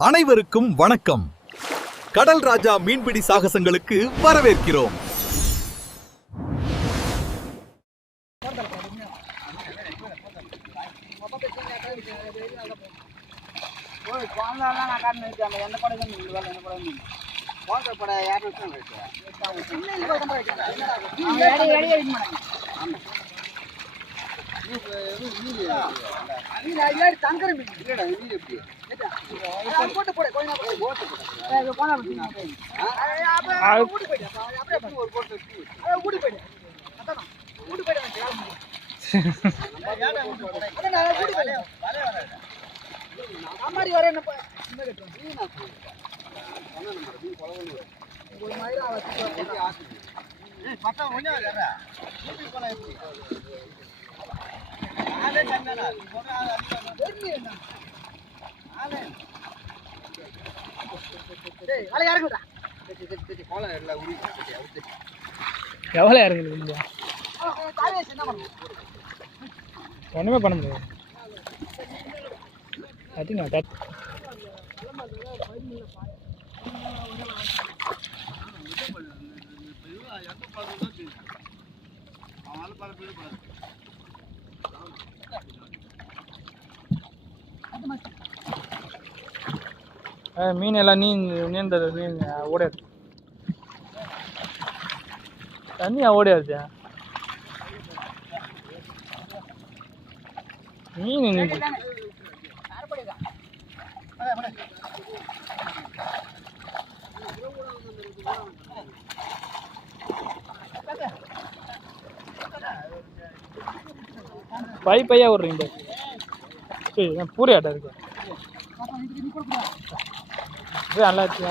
அனைவருக்கும் வணக்கம். கடல் ராஜா மீன்பிடி சாகசங்களுக்கு வரவேற்கிறோம். எவ்வளோ இறங்குது ஒன்றுமே பண்ண முடியாது. மீன் எல்லாம் நீந்தது மீன் ஓடியாது, தண்ணியா ஓடியாச்சு. மீன் நீந்து பையா விடுறீங்க. பூரி ஆட்டம் இருக்கு, நல்லா இருக்கு.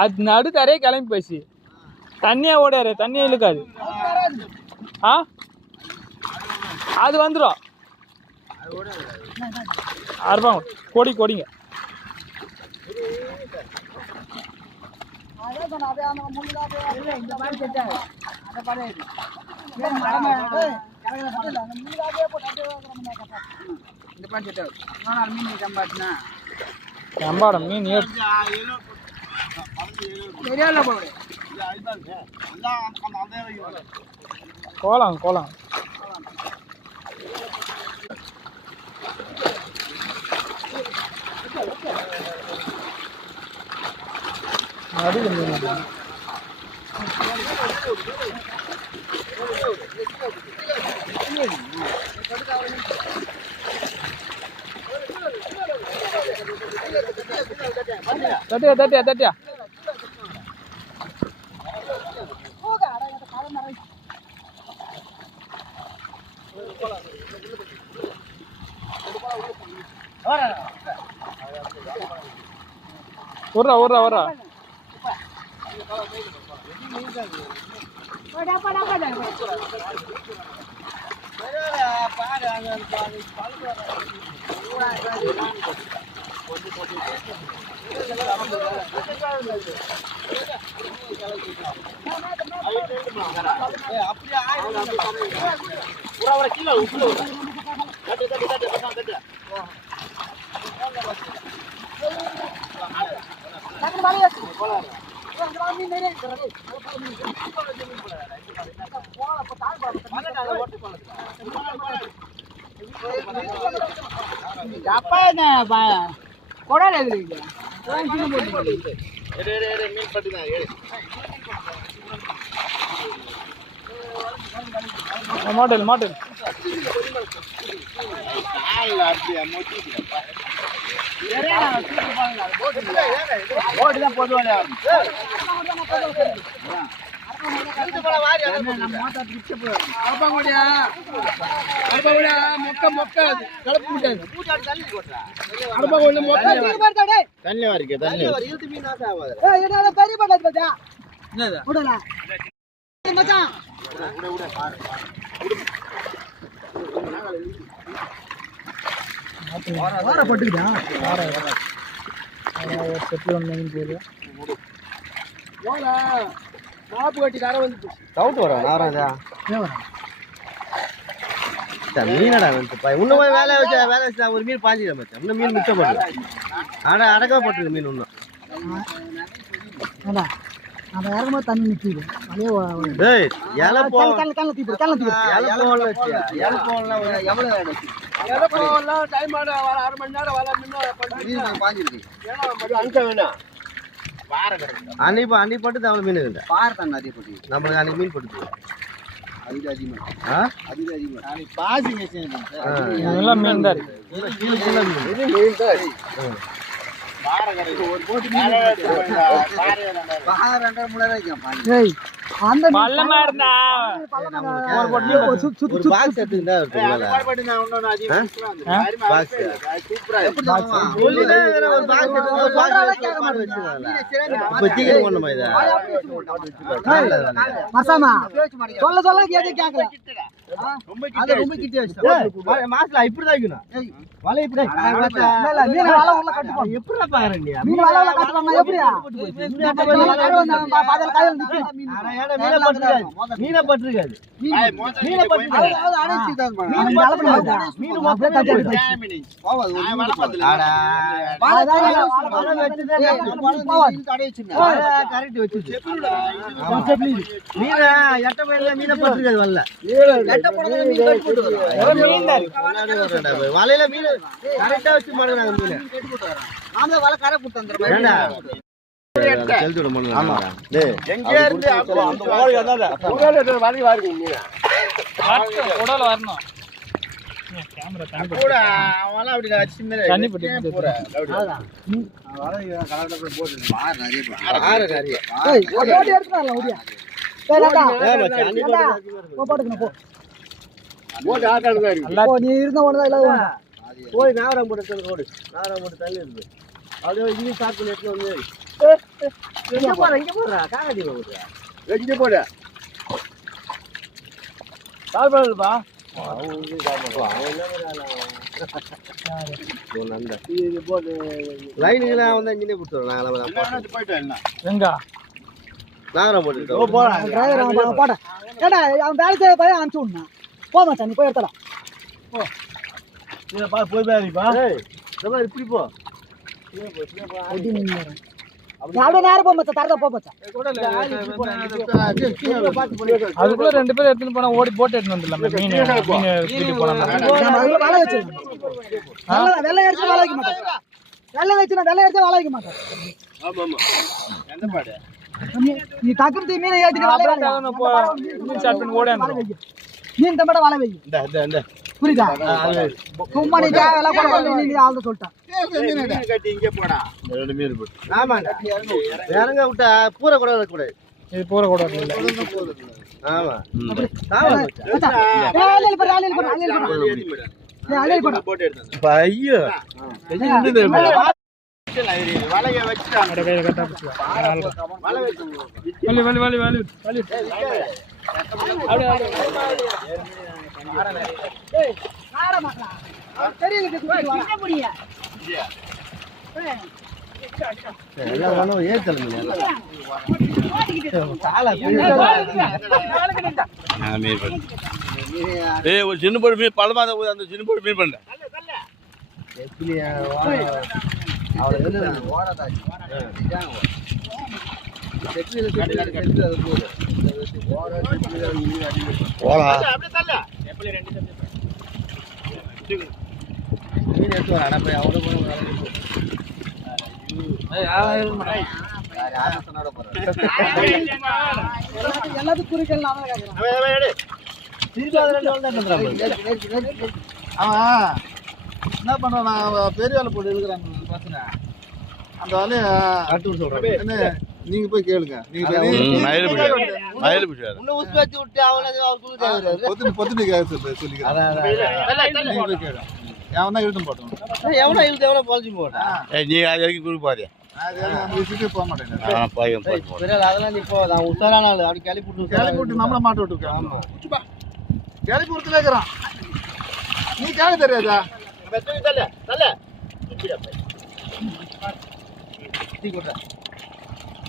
அது நடுத்தரையே கிளம்பி போச்சு. தண்ணியா ஓடாரு, தண்ணியா இழுக்காது. அது வந்துடும். அருப்பா கொடிங்க. செம்பாடம் மீன் கோலம் நடுவில் மீன். தட்டியா வர்றா. மாட்டல் போட்டு தான் போடுவாங்க. மீனடா இன்னும் வேலை வச்சா ஒரு மீன் பாஞ்சிட மச்சான் இன்னும் மீன் மிச்சம் போட்டு ஆனா அடக்கப்பட்டிருக்கு மீன் இன்னும் தண்ணி நிற்கிது இலை போகல அன்னைக்கு பட்டு தவளை மீன் இல்லை நம்மளுக்கு அன்னைக்கு மீன் பட்டு இதெல்லாம் மீன் தான் இருக்கு. அந்த பள்ளமா இருந்தா ஒரு பாக்ஸ் எடுத்துக்கிட்டா மசாமா சொல்ல சொல்ல கேட்கல மாசல இப்படிதான் வைக்கணும் வலை இப்படி மீன் வலை உள்ள கட்டுப்பாங்க எப்படி பாருங்க மீன் வலை உள்ள கட்டுப்பாங்க எப்படியா மீனை பட்டிருக்காது வலையில மீன் கரெக்டா வச்சு மாடுறாங்க மீன் வலை கரை கொடுத்து உடல் வரணும் தண்ணி நீ இருந்த ஒண்ணுதான் போய் நாகரம் போட்டு நாகரம் போட்டு தள்ளி இருக்கு அப்படியே இங்கே சாப்பிட்டு எடுத்து வந்து இங்க போடுறா காக்காட்டி போடுறா இங்க போடு கால் பண்ணலப்பா லைனுக்குலாம் வந்து இங்கே கொடுத்துருவோம் எங்க நாகரம் போட்டு போட்டேன் ஏடா அவன் வேலை செய்ய போய் அனுப்பிச்சு விடணும் போமா சார் நீ போய் எடுத்தலாம் போய் பாருப்பா இப்படி போ அப்படியே நேரம் போ மச்சா தரதா போ மச்சா அதுக்குள்ள 2 பேர் எடுத்துட்டு போனா ஓடி போட்டு எடுத்து வந்துடலாம் மீன் தூக்கிட்டு போனா வலை வச்சு வெள்ளை அடிச்சு வலை வைக்க மாட்டேன் வெள்ளை அடிச்சா வலை வைக்க மாட்டேன் நீ டக்குனு மீனை ஏத்திட்டு மீன் ஸ்டார்ட் பண்ணி ஓட மீன் தம்பட வலை வை புரியுதா சும்மா நீ தேவையெல்லாம் கூட நீ ஆள்த சொல்லிட்டேன் இறங்க விட்டா பூரை கூட இருக்கக்கூடாது இது பூர கூட இல்ல ஆமா ஐயோ வலைய வச்சுட்டாங்க ஒரு சின்ன போடு மீன் பழமா அந்த சின்ன போடு மீன் பண்ண எல்லாத்துக்கும் குறிக்கல் என்ன பண்ணுவான் பெரிய வேலை போட்டு இருக்கிறாங்க பசங்க அந்த வேலையை சொல்றேன் நீங்க போய் கேளுங்க. நீங்க மயில் பிடிச்சாரு இன்னும் உஸ்பேத்தி விட்டு அவனை அவர் குழு தேவை பொத்துட்டு கேட்க சொல்லிக்கிறேன். நீங்க போய் கேளுங்க. எவனா இழுத்தும் போட்டோம். எவ்வளோ இழுத்து எவ்வளோ பொழைச்சி போட்டா நீ அது வரைக்கும் கொடுப்பாரு அது நம்ம விசிட்டே போக மாட்டேங்க. போய் அதெல்லாம் நீ போ நான் உஷாரான ஆளு அப்படி கிளப்பி விட்டு கிளப்பி விட்டு நம்மள மாட்ட விட்டுருக்கான். கிளப்பி விட்டு வைக்கிறான். நீ கேட்க தெரியாதா?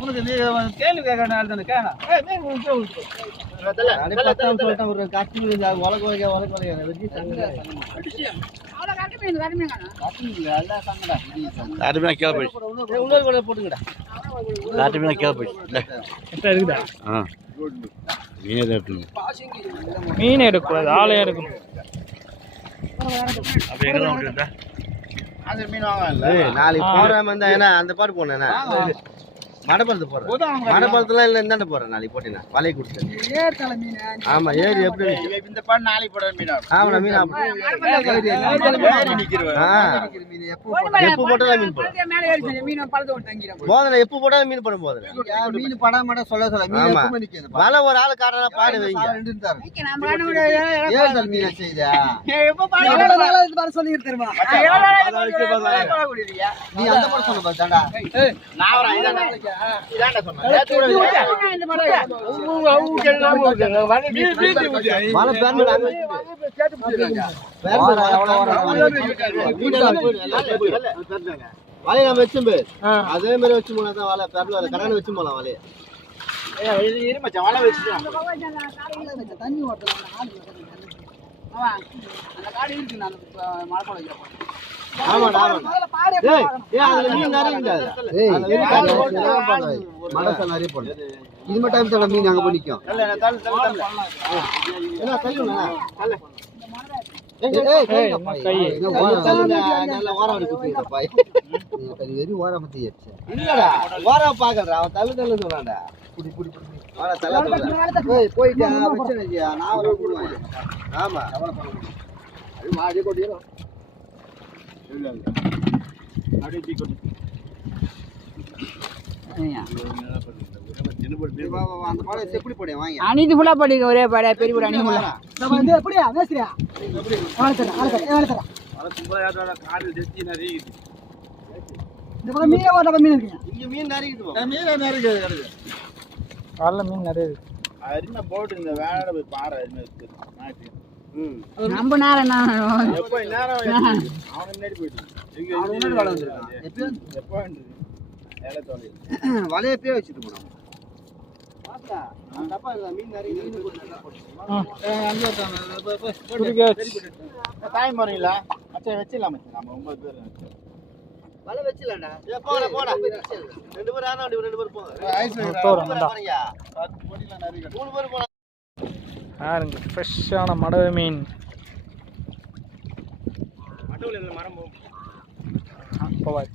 உனக்கு நீ கேள்வி கேட்க தானே கேட்கலாம். சொல்லிட்டேன் ஒரு கட்டி உலக உலக வச்சு காட்டு கீழே போயிடுச்சு இன்னொரு கூட போட்டுங்கடா காட்டு கீழே போயிடுச்சு இருக்குதா ஆ மீன் எடுத்துங்க மீன் எடுக்கக்கூடாது, ஆளே எடுக்கணும். அப்போ எங்கே விட்டுருந்தா அது மீன் வாங்கல. நாளைக்கு போறாம இருந்தா ஏன்னா அந்த பாட்டு போனேன்னா மடப்பழத்து போடுறேன். மடப்பழத்துல இல்ல என்னென்ன போடுறேன் நாளைக்கு போட்டீங்கன்னா வலையை கொடுத்து. ஆமா ஏரி எப்படி இந்த பாடு நாளைக்கு போட மீன். ஆமா மீன் எப்போ போட்டாலும் மீன் போடும் போதனை எப்போ போட்டாலும் மீன் போடும் போதனை மீன் படாம சொல்ல சொல்ல வலை ஒரு ஆள் காரணம் பாடு வைங்க மீன் செய்தா சொல்லி தருவா நீ அந்த மாதிரி சொன்ன பாத்தாண்டா வலையை நம்ம வச்சும் அதே மாதிரி வச்சு போனாதான் வலை பெரல கடனை வச்சு போலாம் வலையை தண்ணி ஓட்டலாம் ஆமாடா அதுல மீன் நிறைய போடு இது மட்டும் டைம் மீன் அங்க போய் நிக்கும் இல்லடா ஓர பாக்கறா அவன் தள்ளு தள்ளு சொல்றான்டா புடி புடி புடி போயிட்டா வச்சனஜியா நான் ஒரு போடுவேன் ஆமா அது மாடி கொடியோ இல்ல அப்படியே தீ கொடி அந்த பாட செப்படி போடு வாங்க அனிது ஃபுல்லா படிங்க ஒரே பாட பெரிய ஒரு அணி ஃபுல்லா நம்ம வந்து எப்படியா பேசுறியா வாழத்தற காடு தெச்சி நிறைய இந்த பக்கம் மீன் ஓட மீன் இருக்குங்க இங்க மீன் நிறைய மீன் நிறைய கிடையாது. நல்ல மீன் நிறைய இருக்கு. அருமை போட்டு இந்த வேலை போய் பாறை இருக்கு. நம்ம நேரம் எப்போ நேரம் அவன் முன்னாடி போயிட்டு வலை வந்திருக்கான் எப்போ ஏழை தொலை வலையப்பே வச்சுட்டு போனோம் மீன் நிறைய டைம் வரீங்களா மச்சா வச்சிடலாம் மச்சான் நம்ம 9 பேர் வலை வச்சிடலாம்டா போடா போடா 2 பேர் ஆனா 2 பேர் போங்க ஐஸ் போறியா 10 பொடிலாம் நிறைய 3 பேர் போலாம் பாருங்க ஃப்ரெஷ்ஷான மடவை மீன். மட்டவில் மரம் போவாது